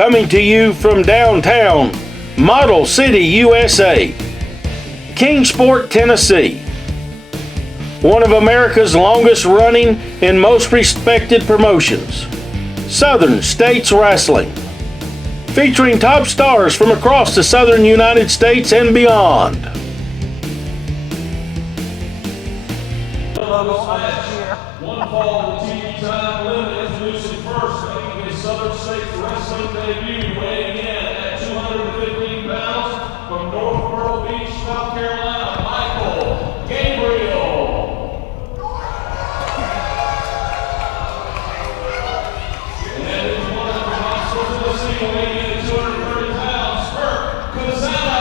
Coming to you from downtown, Model City, USA, Kingsport, Tennessee. One of America's longest running and most respected promotions, Southern States Wrestling. Featuring top stars from across the southern United States and beyond. One fall in the TV time limit, introducing first, making his Southern States Wrestling debut, weighing in at 215 pounds from North Myrtle Beach, South Carolina, Micheal Gabriel. And his one from Knoxville, Tennessee, weighing in at 230 pounds, Kirk Cazana.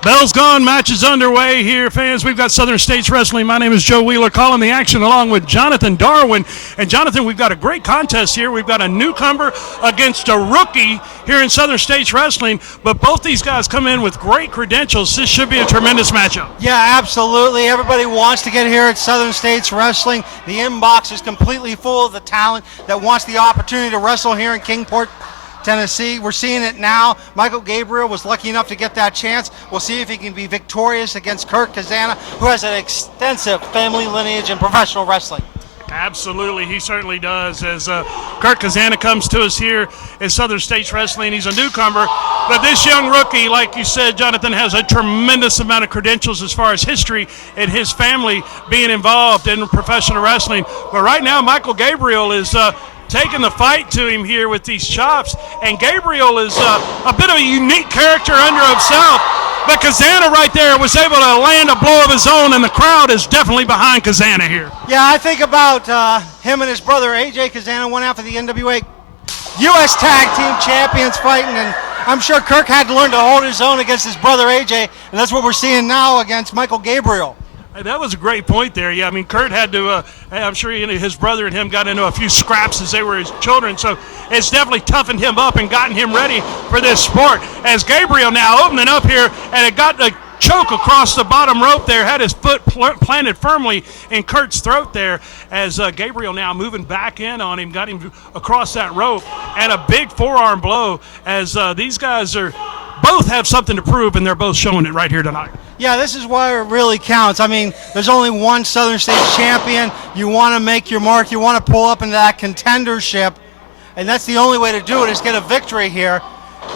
Bell's gone, match is underway here, fans. We've got Southern States Wrestling. My name is Joe Wheeler, calling the action along with Jonathan Darwin. And Jonathan, we've got a great contest here. We've got a newcomer against a rookie here in Southern States Wrestling, but both these guys come in with great credentials. This should be a tremendous matchup. Yeah, absolutely. Everybody wants to get here at Southern States Wrestling. The inbox is completely full of the talent that wants the opportunity to wrestle here in Kingsport, Tennessee. We're seeing it now. Micheal Gabriel was lucky enough to get that chance. We'll see if he can be victorious against Kirk Cazana, who has an extensive family lineage in professional wrestling. Absolutely, he certainly does. As Kirk Cazana comes to us here at Southern States Wrestling, he's a newcomer. But this young rookie, like you said, Jonathan, has a tremendous amount of credentials as far as history and his family being involved in professional wrestling. But right now, Micheal Gabriel is taking the fight to him here with these chops. And Gabriel is a bit of a unique character under himself. But Kazana right there was able to land a blow of his own, and the crowd is definitely behind Kazana here. Yeah, I think about him and his brother AJ Kazana went after the NWA U.S. Tag Team Champions fighting, and I'm sure Kirk had to learn to hold his own against his brother AJ, and that's what we're seeing now against Micheal Gabriel. That was a great point there. Yeah, I mean, Kurt had to, I'm sure his brother and him got into a few scraps as they were his children, so it's definitely toughened him up and gotten him ready for this sport. As Gabriel now opening up here, and it got the choke across the bottom rope there, had his foot planted firmly in Kurt's throat there, as Gabriel now moving back in on him, got him across that rope, and a big forearm blow, as these guys both have something to prove, and they're both showing it right here tonight. Yeah, this is why it really counts. I mean, there's only one Southern States champion. You want to make your mark. You want to pull up into that contendership, and that's the only way to do it, is get a victory here.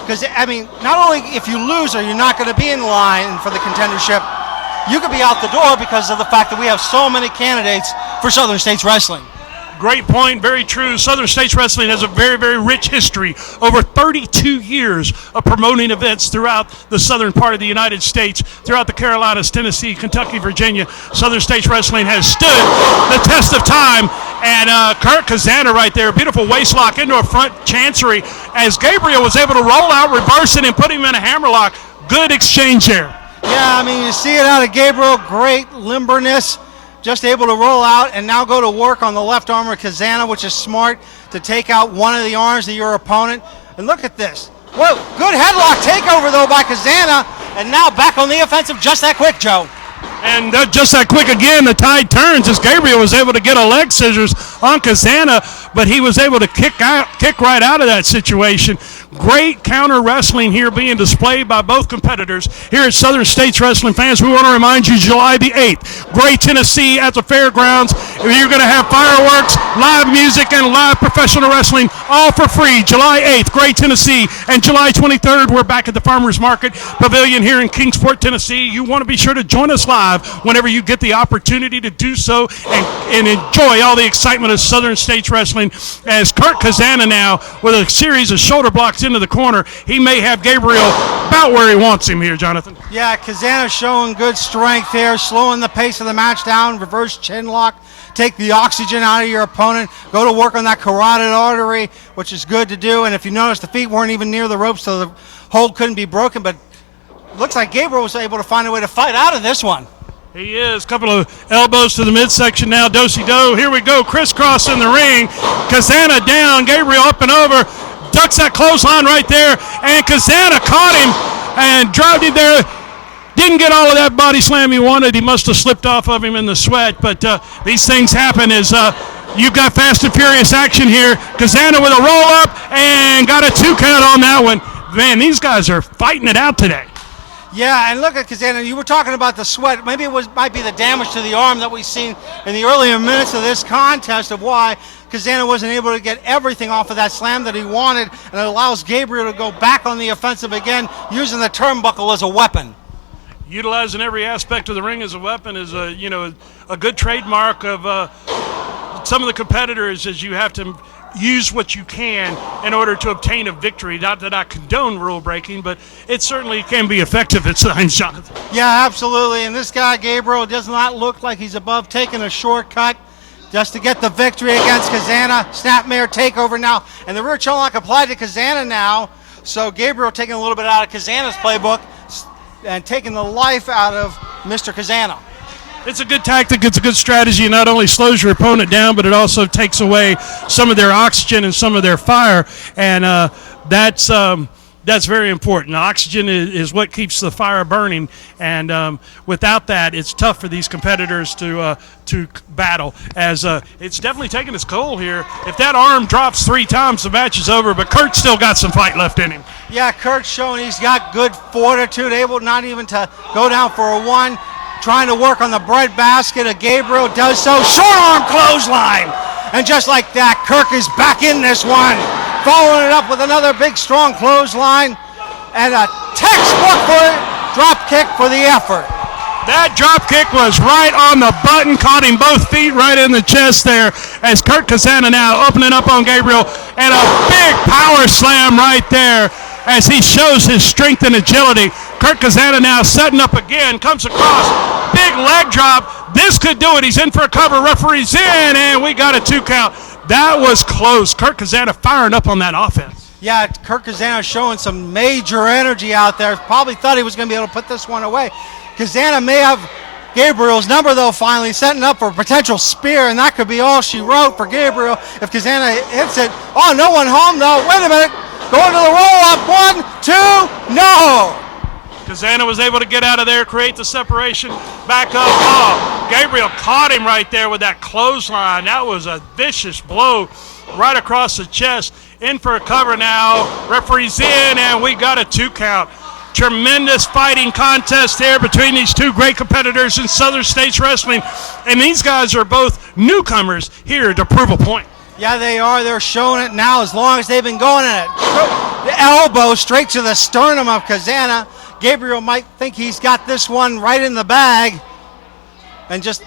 Because, I mean, not only if you lose are you not going to be in line for the contendership, you could be out the door because of the fact that we have so many candidates for Southern States Wrestling. Great point, very true. Southern States Wrestling has a very, very rich history. Over 32 years of promoting events throughout the southern part of the United States, throughout the Carolinas, Tennessee, Kentucky, Virginia. Southern States Wrestling has stood the test of time. And Kirk Cazana right there, beautiful waist lock into a front chancery, as Gabriel was able to roll out, reverse it, and put him in a hammerlock. Good exchange there. Yeah, I mean, you see it out of Gabriel, great limberness. Just able to roll out and now go to work on the left arm of Kazana, which is smart to take out one of the arms of your opponent. And look at this. Whoa, good headlock takeover, though, by Kazana. And now back on the offensive just that quick, Joe. And just that quick again, the tide turns as Gabriel was able to get a leg scissors on Kazana, but he was able to kick right out of that situation. Great counter wrestling here being displayed by both competitors here at Southern States Wrestling. Fans, we want to remind you, July the 8th, Gray, Tennessee at the fairgrounds. You're going to have fireworks, live music, and live professional wrestling all for free. July 8th, Gray, Tennessee, and July 23rd, we're back at the Farmers Market Pavilion here in Kingsport, Tennessee. You want to be sure to join us live whenever you get the opportunity to do so, and enjoy all the excitement of Southern States Wrestling, as Kirk Cazana now with a series of shoulder blocks into the corner. He may have Gabriel about where he wants him here, Jonathan. Yeah, Kazana showing good strength here, slowing the pace of the match down, reverse chin lock, take the oxygen out of your opponent, go to work on that carotid artery, which is good to do. And if you notice, the feet weren't even near the ropes, so the hold couldn't be broken, but looks like Gabriel was able to find a way to fight out of this one. He is. Couple of elbows to the midsection now. Do-si-do. Here we go. Crisscross in the ring. Kazana down. Gabriel up and over. Ducks that clothesline right there. And Kazana caught him and dropped him there. Didn't get all of that body slam he wanted. He must have slipped off of him in the sweat. But these things happen as you've got fast and furious action here. Kazana with a roll-up and got a 2 count on that one. Man, these guys are fighting it out today. Yeah, and look at Kazana. You were talking about the sweat. Maybe might be the damage to the arm that we've seen in the earlier minutes of this contest of why Kazana wasn't able to get everything off of that slam that he wanted, and it allows Gabriel to go back on the offensive again, using the turnbuckle as a weapon. Utilizing every aspect of the ring as a weapon is a good trademark of some of the competitors, is you have to use what you can in order to obtain a victory. Not that I condone rule breaking, but it certainly can be effective at times, Jonathan. Yeah, absolutely. And this guy, Gabriel, does not look like he's above taking a shortcut just to get the victory against Kazana. Snapmare takeover now. And the rear chokelock applied to Kazana now. So Gabriel taking a little bit out of Kazana's playbook and taking the life out of Mr. Kazana. It's a good tactic. It's a good strategy. It not only slows your opponent down, but it also takes away some of their oxygen and some of their fire, and that's very important. Oxygen is what keeps the fire burning, and without that, it's tough for these competitors to battle. As it's definitely taking its toll here. If that arm drops 3 times, the match is over. But Kirk's still got some fight left in him. Yeah, Kirk's showing he's got good fortitude, able not even to go down for a 1. Trying to work on the breadbasket of Gabriel, does so. Short arm clothesline. And just like that, Kirk is back in this one. Following it up with another big, strong clothesline. And a textbook drop kick for the effort. That drop kick was right on the button, caught him both feet right in the chest there, as Kirk Cazana now opening up on Gabriel. And a big power slam right there as he shows his strength and agility. Kirk Cazana now setting up again, comes across, big leg drop. This could do it. He's in for a cover. Referee's in, and we got a 2 count. That was close. Kirk Cazana firing up on that offense. Yeah, Kirk Cazana showing some major energy out there. Probably thought he was going to be able to put this one away. Cazana may have Gabriel's number, though, finally setting up for a potential spear, and that could be all she wrote for Gabriel if Cazana hits it. Oh, no one home, though. Wait a minute. Going to the roll-up. 1, 2, no. Kazana was able to get out of there, create the separation, back up. Oh, Gabriel caught him right there with that clothesline. That was a vicious blow right across the chest. In for a cover now. Referee's in, and we got a 2 count. Tremendous fighting contest here between these two great competitors in Southern States Wrestling. And these guys are both newcomers here to prove a point. Yeah, they are. They're showing it now as long as they've been going at it. The elbow straight to the sternum of Kazana. Gabriel might think he's got this one right in the bag. And just,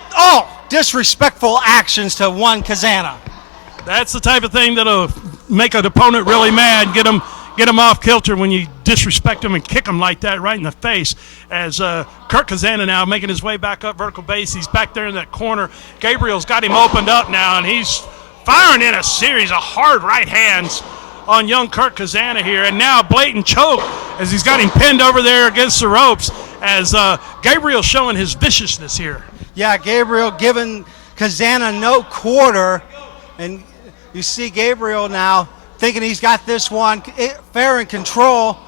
disrespectful actions to one Kazana. That's the type of thing that'll make an opponent really mad, get him off kilter when you disrespect him and kick him like that right in the face. As Kirk Cazana now making his way back up vertical base. He's back there in that corner. Gabriel's got him opened up now, and he's firing in a series of hard right hands on young Kirk Cazana here. And now blatant choke as he's got him pinned over there against the ropes, as Gabriel's showing his viciousness here. Yeah, Gabriel giving Kazana no quarter. And you see Gabriel now thinking he's got this one fair in control.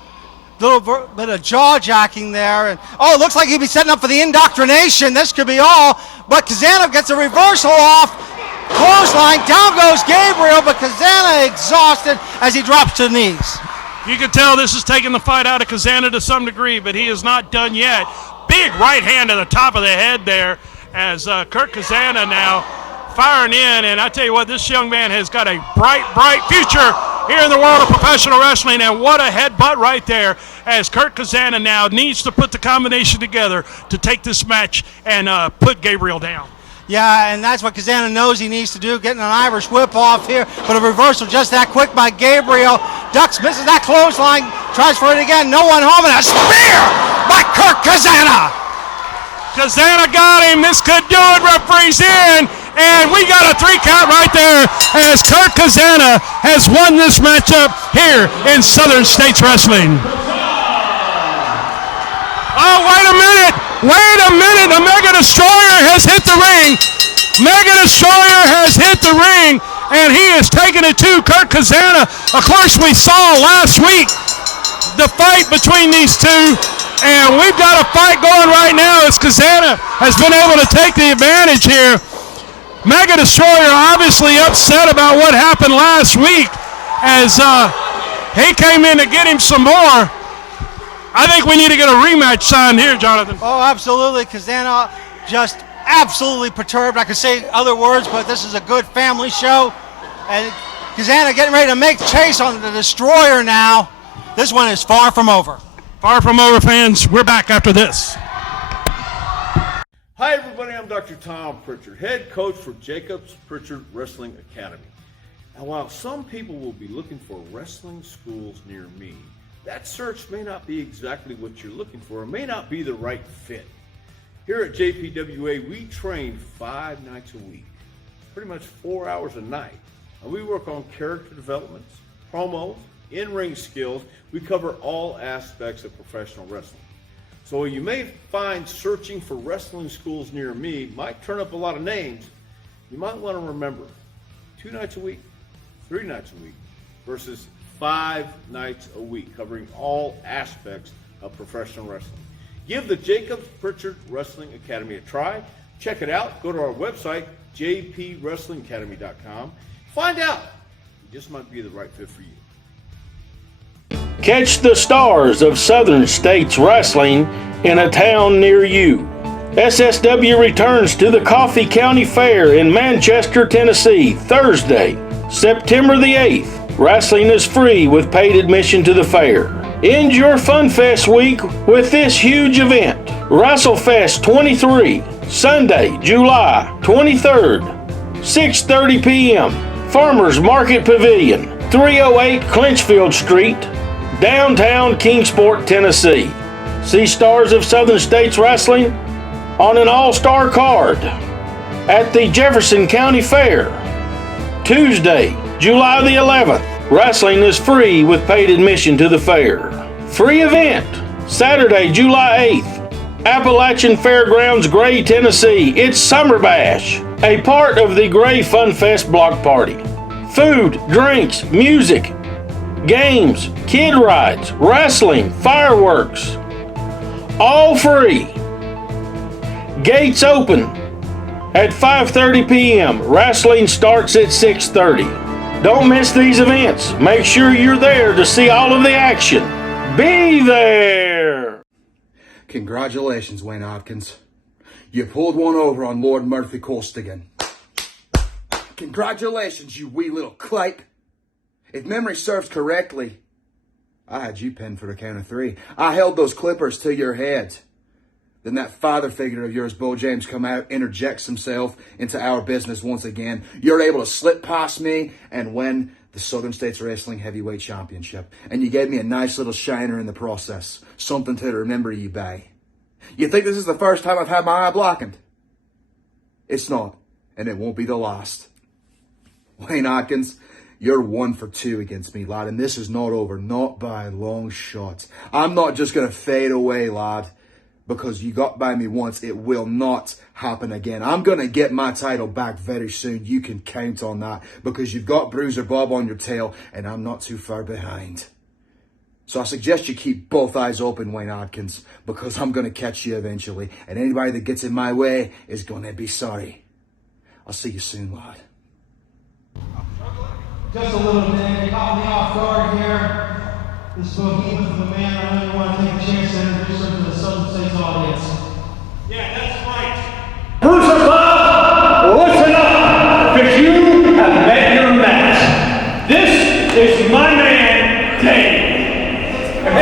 Little bit of jaw jacking there. And it looks like he'd be setting up for the indoctrination. This could be all. But Kazana gets a reversal off. Clothesline, down goes Gabriel, but Kazana exhausted as he drops to the knees. You can tell this is taking the fight out of Kazana to some degree, but he is not done yet. Big right hand to the top of the head there as Kirk Cazana now firing in. And I tell you what, this young man has got a bright, bright future here in the world of professional wrestling. And what a headbutt right there, as Kirk Cazana now needs to put the combination together to take this match and put Gabriel down. Yeah, and that's what Kazana knows he needs to do, getting an Irish whip off here. But a reversal just that quick by Gabriel. Ducks, misses that clothesline, tries for it again. No one home, and a spear by Kirk Cazana. Cazana got him. This could do it. Referee's in. And we got a 3 count right there as Kirk Cazana has won this matchup here in Southern States Wrestling. Oh, wait a minute. Wait a minute, the Mega Destroyer has hit the ring. Mega Destroyer has hit the ring, and he is taking it to Kirk Cazana. Of course, we saw last week the fight between these two, and we've got a fight going right now as Kazana has been able to take the advantage here. Mega Destroyer obviously upset about what happened last week as he came in to get him some more. I think we need to get a rematch signed here, Jonathan. Oh, absolutely. Kazana just absolutely perturbed. I could say other words, but this is a good family show. And Kazana getting ready to make the chase on the Destroyer now. This one is far from over. Far from over, fans. We're back after this. Hi, everybody. I'm Dr. Tom Pritchard, head coach for Jacobs Pritchard Wrestling Academy. Now, while some people will be looking for wrestling schools near me, that search may not be exactly what you're looking for. It may not be the right fit. Here at JPWA, we train 5 nights a week, pretty much 4 hours a night. And we work on character developments, promos, in-ring skills. We cover all aspects of professional wrestling. So you may find searching for wrestling schools near me might turn up a lot of names. You might want to remember 2 nights a week, 3 nights a week versus 5 nights a week, covering all aspects of professional wrestling. Give the Jacobs Pritchard Wrestling Academy a try. Check it out. Go to our website, jpwrestlingacademy.com. Find out. It just might be the right fit for you. Catch the stars of Southern States Wrestling in a town near you. S.S.W. returns to the Coffee County Fair in Manchester, Tennessee, Thursday, September the 8th. Wrestling is free with paid admission to the fair. End your Fun Fest week with this huge event. WrestleFest 23, Sunday, July 23rd, 6:30 p.m. Farmers Market Pavilion, 308 Clinchfield Street, downtown Kingsport, Tennessee. See stars of Southern States Wrestling on an all-star card at the Jefferson County Fair. Tuesday, July the 11th. Wrestling is free with paid admission to the fair. Free event, Saturday, July 8th. Appalachian Fairgrounds, Gray, Tennessee. It's Summer Bash, a part of the Gray Fun Fest block party. Food, drinks, music, games, kid rides, wrestling, fireworks. All free. Gates open at 5:30 p.m. Wrestling starts at 6:30. Don't miss these events. Make sure you're there to see all of the action. Be there! Congratulations, Wayne Atkins. You pulled one over on Lord Murphy Costigan. Congratulations, you wee little clipe. If memory serves correctly, I had you pinned for the count of 3. I held those clippers to your head. Then that father figure of yours, Bo James, come out, interjects himself into our business once again. You're able to slip past me and win the Southern States Wrestling Heavyweight Championship. And you gave me a nice little shiner in the process. Something to remember you by. You think this is the first time I've had my eye blackened? It's not, and it won't be the last. Wayne Atkins, you're 1 for 2 against me, lad, and this is not over, not by long shots. I'm not just going to fade away, lad. Because you got by me once, it will not happen again. I'm going to get my title back very soon. You can count on that. Because you've got Bruiser Bob on your tail, and I'm not too far behind. So I suggest you keep both eyes open, Wayne Atkins, because I'm going to catch you eventually. And anybody that gets in my way is going to be sorry. I'll see you soon, lad. Just a little bit, they caught me off guard here. This behemoth of a man, I really want to take a chance to introduce him to the Southern States audience. Yeah, that's right. Bruiser Bob, listen up, because you have met your match. This is my man, Dane. And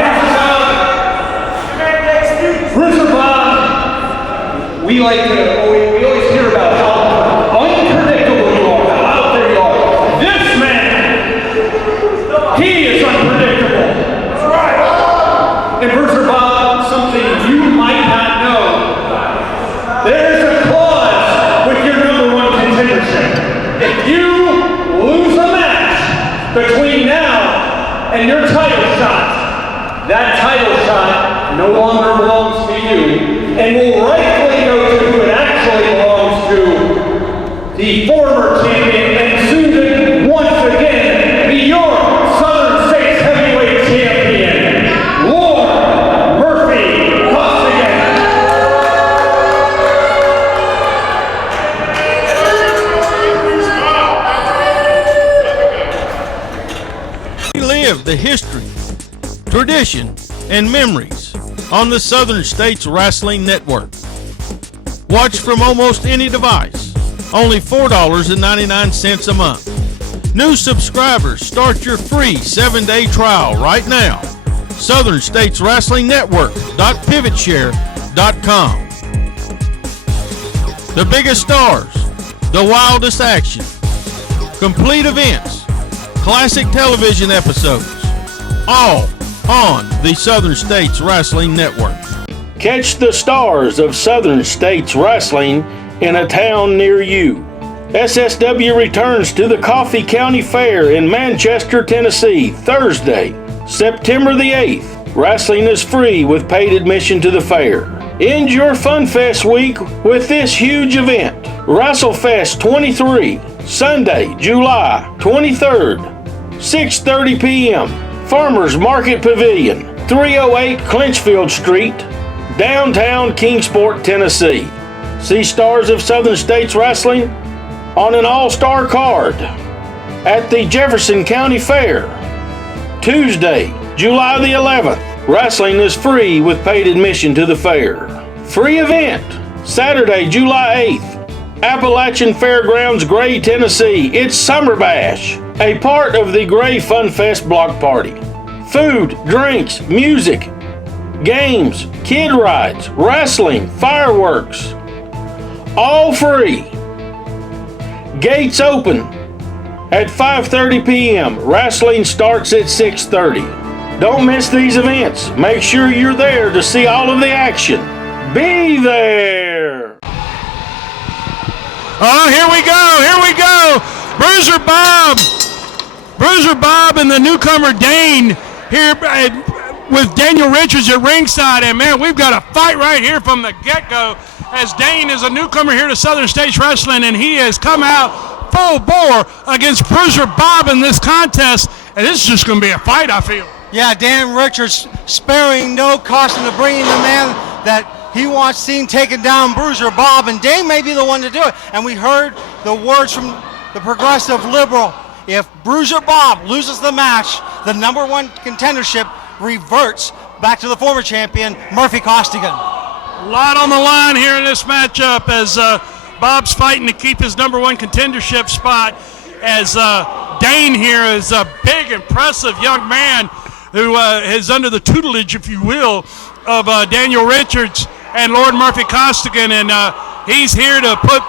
Bruiser Bob, we always hear about how unpredictable you are, how out there you are. This man, he is unpredictable. That's right. And Bruiser Bob, something you might not know. There's a clause with your #1 contendership. If you lose a match between now and your title shot, that title shot no longer belongs to you. and will rightfully go to who it actually belongs to, the former champion and soon to once again be your Southern States Heavyweight Champion, Lord Murphy Costigan. Relive the history, tradition, and memories on the Southern States Wrestling Network. Watch from almost any device, only $4.99 a month. New subscribers start your free 7-day trial right now. Southern States Wrestling Network.pivotshare.com. The biggest stars, the wildest action, complete events, classic television episodes, all on the Southern States Wrestling Network. Catch the stars of Southern States Wrestling in a town near you. S.S.W. returns to the Coffee County Fair in Manchester, Tennessee, Thursday, September the 8th. Wrestling is free with paid admission to the fair. End your Fun Fest week with this huge event. WrestleFest 23, Sunday, July 23rd, 6:30 p.m. Farmers Market Pavilion, 308 Clinchfield Street, downtown Kingsport, Tennessee. See stars of Southern States Wrestling on an all-star card at the Jefferson County Fair. Tuesday, July the 11th. Wrestling is free with paid admission to the fair. Free event, Saturday, July 8th. Appalachian Fairgrounds, Gray, Tennessee. It's Summer Bash, a part of the Gray Fun Fest block party. Food, drinks, music, games, kid rides, wrestling, fireworks, all free. Gates open at 5:30 p.m. Wrestling starts at 6:30. Don't miss these events. Make sure you're there to see all of the action. Be there! Oh, here we go. Bruiser Bob and the newcomer Dane here with Daniel Richards at ringside. And man, we've got a fight right here from the get-go, as Dane is a newcomer here to Southern States Wrestling, and he has come out full bore against Bruiser Bob in this contest. And this is just going to be a fight, I feel. Yeah, Dan Richards sparing no caution to bringing the man that he wants seen taking down Bruiser Bob, and Dane may be the one to do it. And we heard the words from the Progressive Liberal. If Bruiser Bob loses the match, the number one contendership reverts back to the former champion, Murphy Costigan. A lot on the line here in this matchup as Bob's fighting to keep his number one contendership spot, as Dane here is a big, impressive young man who is under the tutelage, if you will, of Daniel Richards and Lord Murphy Costigan, and he's here to put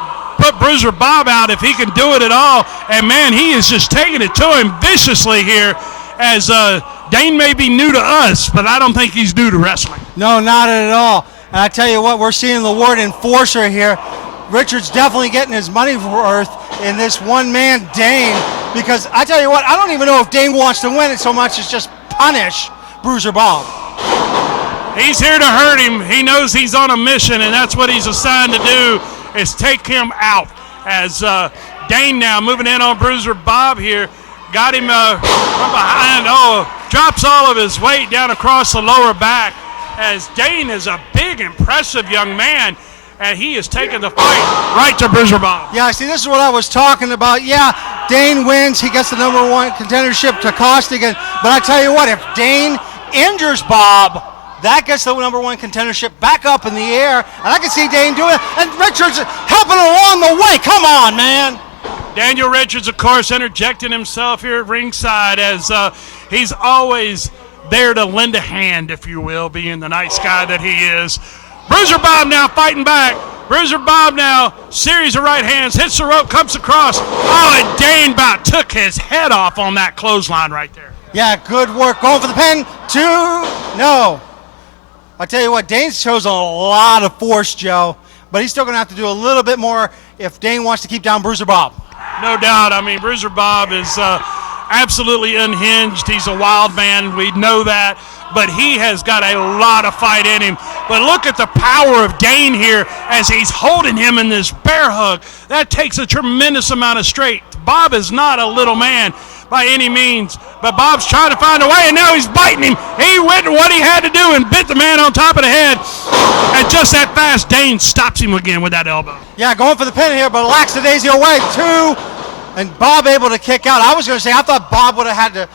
Bruiser Bob out if he can do it at all. And man, he is just taking it to him viciously here, as Dane may be new to us, but I don't think he's new to wrestling. No, not at all. And I tell you what, we're seeing the word enforcer here. Richards definitely getting his money worth in this one-man Dane, because I tell you what, I don't even know if Dane wants to win it so much as just punish Bruiser Bob. He's here to hurt him. He knows he's on a mission, and that's what he's assigned to do, is take him out. As Dane now moving in on Bruiser Bob here, got him from behind. Drops all of his weight down across the lower back, as Dane is a big, impressive young man, and he is taking the fight right to Bruiser Bob. Yeah, see, this is what I was talking about. Yeah, Dane wins. He gets the number one contendership to Costigan. But I tell you what, if Dane injures Bob, that gets the number one contendership back up in the air. And I can see Dane doing it. And Richards helping along the way. Come on, man. Daniel Richards, of course, interjecting himself here at ringside, as he's always there to lend a hand, if you will, being the nice guy that he is. Bruiser Bob now fighting back. Bruiser Bob now, series of right hands, hits the rope, comes across. Oh, and Dane about took his head off on that clothesline right there. Yeah, good work. Going for the pin. No. I tell you what, Dane shows a lot of force, Joe, but he's still going to have to do a little bit more if Dane wants to keep down Bruiser Bob. No doubt. I mean, Bruiser Bob is absolutely unhinged. He's a wild man. We know that. But he has got a lot of fight in him. But look at the power of Dane here as he's holding him in this bear hug. That takes a tremendous amount of strength. Bob is not a little man by any means, but Bob's trying to find a way, and now he's biting him. He went what he had to do and bit the man on top of the head. And just that fast, Dane stops him again with that elbow. Yeah, going for the pin here, but lackadaisy away, 2, and Bob able to kick out. I was going to say, I thought Bob would have had to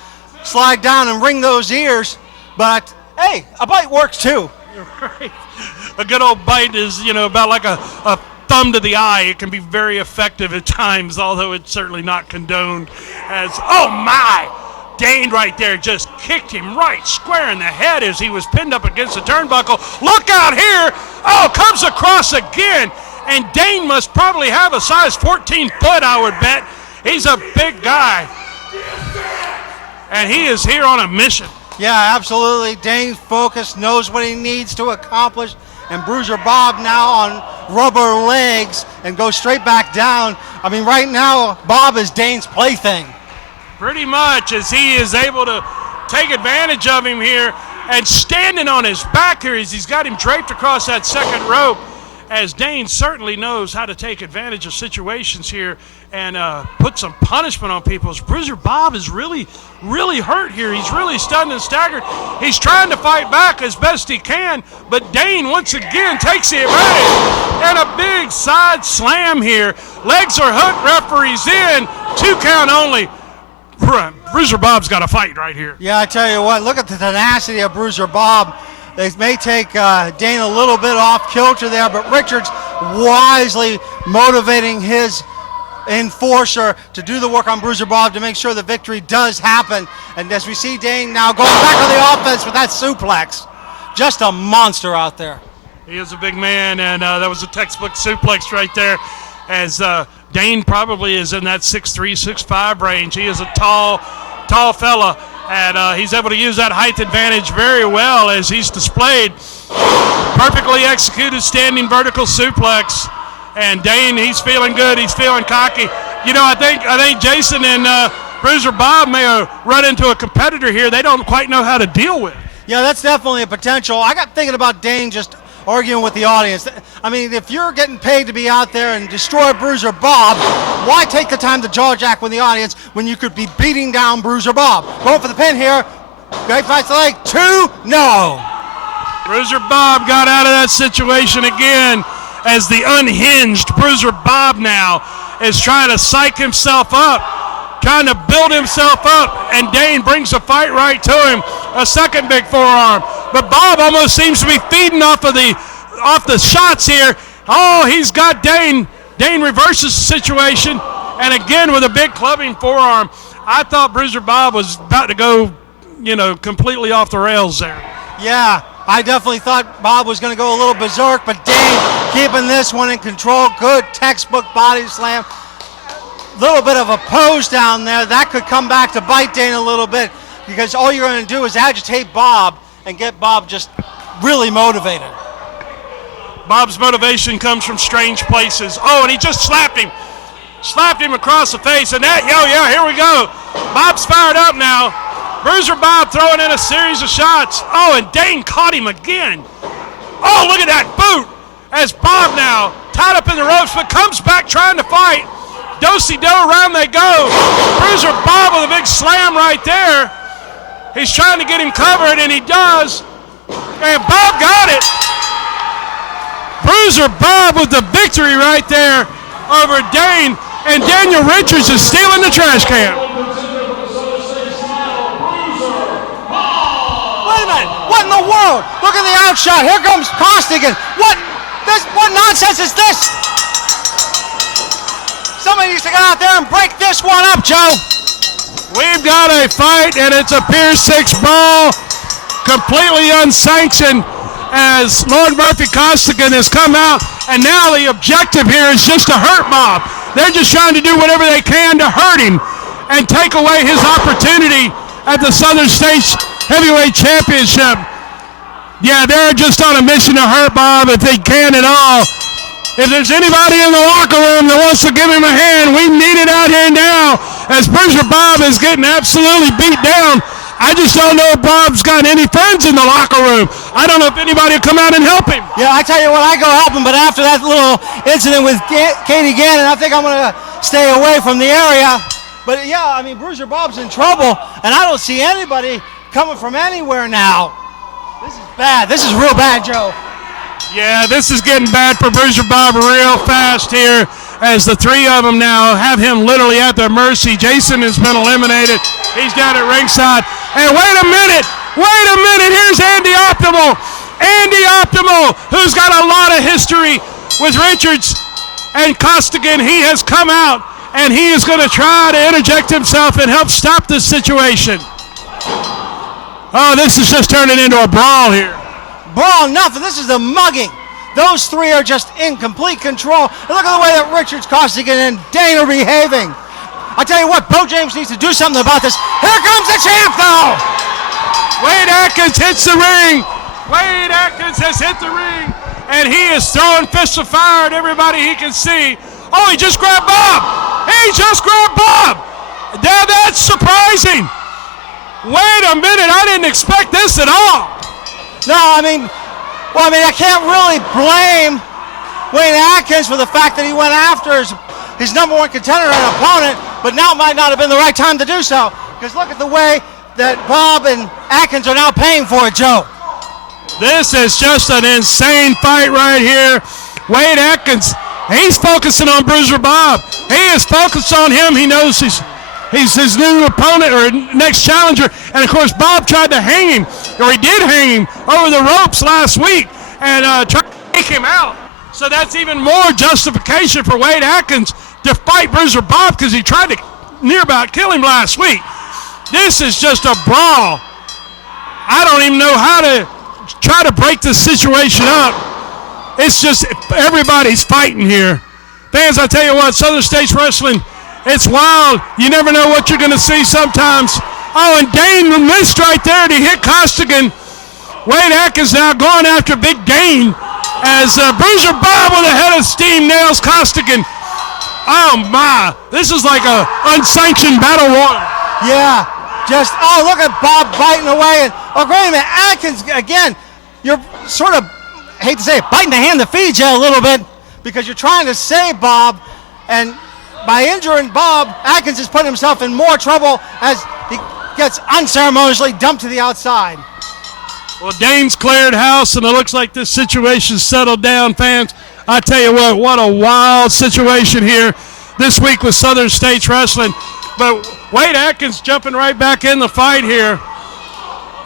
slide down and wring those ears, but hey, a bite works too. Right. A good old bite is, about like a thumb to the eye. It can be very effective at times, although it's certainly not condoned. Oh my! Dane right there just kicked him right square in the head as he was pinned up against the turnbuckle. Look out here! Oh, comes across again. And Dane must probably have a size 14 foot, I would bet. He's a big guy. And he is here on a mission. Yeah, absolutely. Dane's focused, knows what he needs to accomplish. And Bruiser Bob now on rubber legs and goes straight back down. I mean, right now, Bob is Dane's plaything. Pretty much, as he is able to take advantage of him here and standing on his back here as he's got him draped across that second rope, as Dane certainly knows how to take advantage of situations here and put some punishment on people. Bruiser Bob is really, really hurt here. He's really stunned and staggered. He's trying to fight back as best he can, but Dane once again takes the advantage. And a big side slam here. Legs are hooked, referee's in, 2 count only. Bruiser Bob's got a fight right here. Yeah, I tell you what, look at the tenacity of Bruiser Bob. They may take Dane a little bit off kilter there, but Richards wisely motivating his enforcer to do the work on Bruiser Bob to make sure the victory does happen. And as we see Dane now going back on the offense with that suplex. Just a monster out there. He is a big man, and that was a textbook suplex right there. As Dane probably is in that 6'3", 6'5" range. He is a tall fella. And he's able to use that height advantage very well as he's displayed perfectly executed standing vertical suplex. And Dane, he's feeling good. He's feeling cocky. I think Jason and Bruiser Bob may have run into a competitor here they don't quite know how to deal with. Yeah, that's definitely a potential. I got thinking about Dane just arguing with the audience. I mean, if you're getting paid to be out there and destroy Bruiser Bob, why take the time to jaw jack with the audience when you could be beating down Bruiser Bob? Going for the pin here. Great fights the leg. 2, no. Bruiser Bob got out of that situation again as the unhinged Bruiser Bob now is trying to psych himself up, trying to build himself up, and Dane brings the fight right to him. A second big forearm. But Bob almost seems to be feeding off the shots here. Oh, he's got Dane. Dane reverses the situation, and again with a big clubbing forearm. I thought Bruiser Bob was about to go, completely off the rails there. Yeah, I definitely thought Bob was going to go a little berserk, but Dane keeping this one in control. Good textbook body slam. Little bit of a pose down there. That could come back to bite Dane a little bit, because all you're going to do is agitate Bob and get Bob just really motivated. Bob's motivation comes from strange places. Oh, and he just slapped him. Slapped him across the face, and here we go. Bob's fired up now. Bruiser Bob throwing in a series of shots. Oh, and Dane caught him again. Oh, look at that boot. As Bob now tied up in the ropes, but comes back trying to fight. Do-si-do, around they go. Bruiser Bob with a big slam right there. He's trying to get him covered, and he does. And Bob got it. Bruiser Bob with the victory right there over Dane. And Daniel Richards is stealing the trash can. Wait a minute. What in the world? Look at the outshot. Here comes Costigan. What nonsense is this? Somebody needs to get out there and break this one up, Joe. We've got a fight, and it's a Pier 6 brawl, completely unsanctioned, as Lord Murphy Costigan has come out, and now the objective here is just to hurt Bob. They're just trying to do whatever they can to hurt him and take away his opportunity at the Southern States Heavyweight Championship. Yeah, they're just on a mission to hurt Bob if they can at all. If there's anybody in the locker room that wants to give him a hand, we need it out here now. as Bruiser Bob is getting absolutely beat down. I just don't know if Bob's got any friends in the locker room. I don't know if anybody will come out and help him. Yeah, I tell you what, I go help him, but after that little incident with Katie Gannon, I think I'm going to stay away from the area. But yeah, I mean, Bruiser Bob's in trouble, and I don't see anybody coming from anywhere now. This is bad. This is real bad, Joe. Yeah, this is getting bad for Bruiser Bob real fast here, as the three of them now have him literally at their mercy. Jason has been eliminated. He's down at ringside. And wait a minute, here's Andy Optimal. Andy Optimal, who's got a lot of history with Richards and Costigan. He has come out, and he is going to try to interject himself and help stop this situation. Oh, this is just turning into a brawl here. Brawl, nothing. This is a mugging. Those three are just in complete control. And look at the way that Richards, Costigan, and Dane are behaving. I tell you what, Bo James needs to do something about this. Here comes the champ, though! Wade Atkins hits the ring. Wade Atkins has hit the ring, and he is throwing fists of fire at everybody he can see. Oh, he just grabbed Bob. He just grabbed Bob. Now that's surprising. Wait a minute, I didn't expect this at all. No, I mean, I can't really blame Wade Atkins for the fact that he went after his number one contender and opponent, but now might not have been the right time to do so. Because look at the way that Bob and Atkins are now paying for it, Joe. This is just an insane fight right here. Wade Atkins, he's focusing on Bruiser Bob. He is focused on him. He knows he's his new opponent or next challenger. And, of course, Bob tried to hang him, or he did hang him over the ropes last week and tried to take him out. So that's even more justification for Wade Atkins to fight Bruiser Bob, because he tried to near about kill him last week. This is just a brawl. I don't even know how to try to break this situation up. It's just everybody's fighting here. Fans, I tell you what, Southern States Wrestling, it's wild. You never know what you're going to see sometimes. Oh, and Dane missed right there to hit Costigan. Wade Atkins now going after Big Dane as Bruiser Bob with a head of steam nails Costigan. Oh, my. This is like a unsanctioned battle royal. Yeah. Just, oh, look at Bob biting away. And, oh, wait a minute. Atkins, again, you're sort of, I hate to say it, biting the hand that feeds you a little bit, because you're trying to save Bob, and by injuring Bob, Atkins is putting himself in more trouble as he gets unceremoniously dumped to the outside. Well, Dane's cleared house, and it looks like this situation's settled down, fans. I tell you what a wild situation here this week with Southern States Wrestling. But Wade Atkins jumping right back in the fight here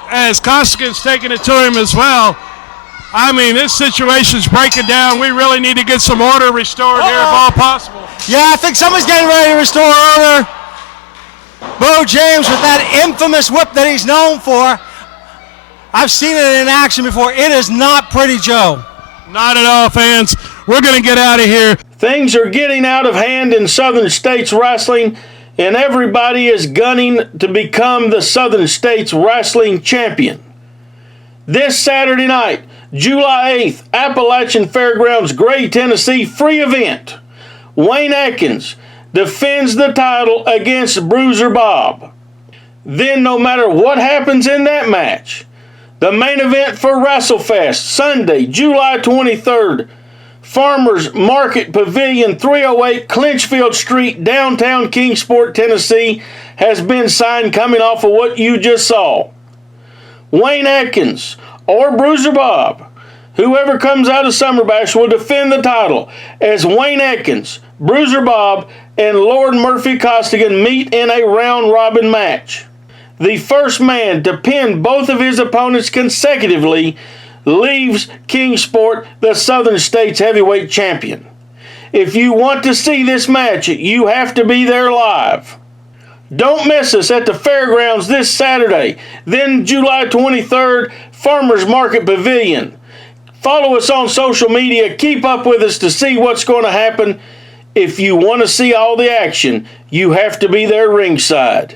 as Costigan's taking it to him as well. I mean, this situation's breaking down. We really need to get some order restored here if all possible. Yeah, I think someone's getting ready to restore order. Bo James with that infamous whip that he's known for. I've seen it in action before. It is not pretty, Joe. Not at all, fans. We're going to get out of here. Things are getting out of hand in Southern States Wrestling, and everybody is gunning to become the Southern States Wrestling Champion. This Saturday night, July 8th, Appalachian Fairgrounds, Gray, Tennessee, free event. Wayne Atkins defends the title against Bruiser Bob. Then, no matter what happens in that match, the main event for WrestleFest, Sunday, July 23rd, Farmers Market Pavilion, 308 Clinchfield Street, downtown Kingsport, Tennessee, has been signed, coming off of what you just saw. Wayne Atkins or Bruiser Bob, whoever comes out of Summer Bash, will defend the title as Wayne Atkins, Bruiser Bob, and Lord Murphy Costigan meet in a round-robin match. The first man to pin both of his opponents consecutively leaves Kingsport the Southern States Heavyweight Champion. If you want to see this match, you have to be there live. Don't miss us at the fairgrounds this Saturday, then July 23rd, Farmers Market Pavilion. Follow us on social media. Keep up with us to see what's going to happen. If you want to see all the action, you have to be there ringside.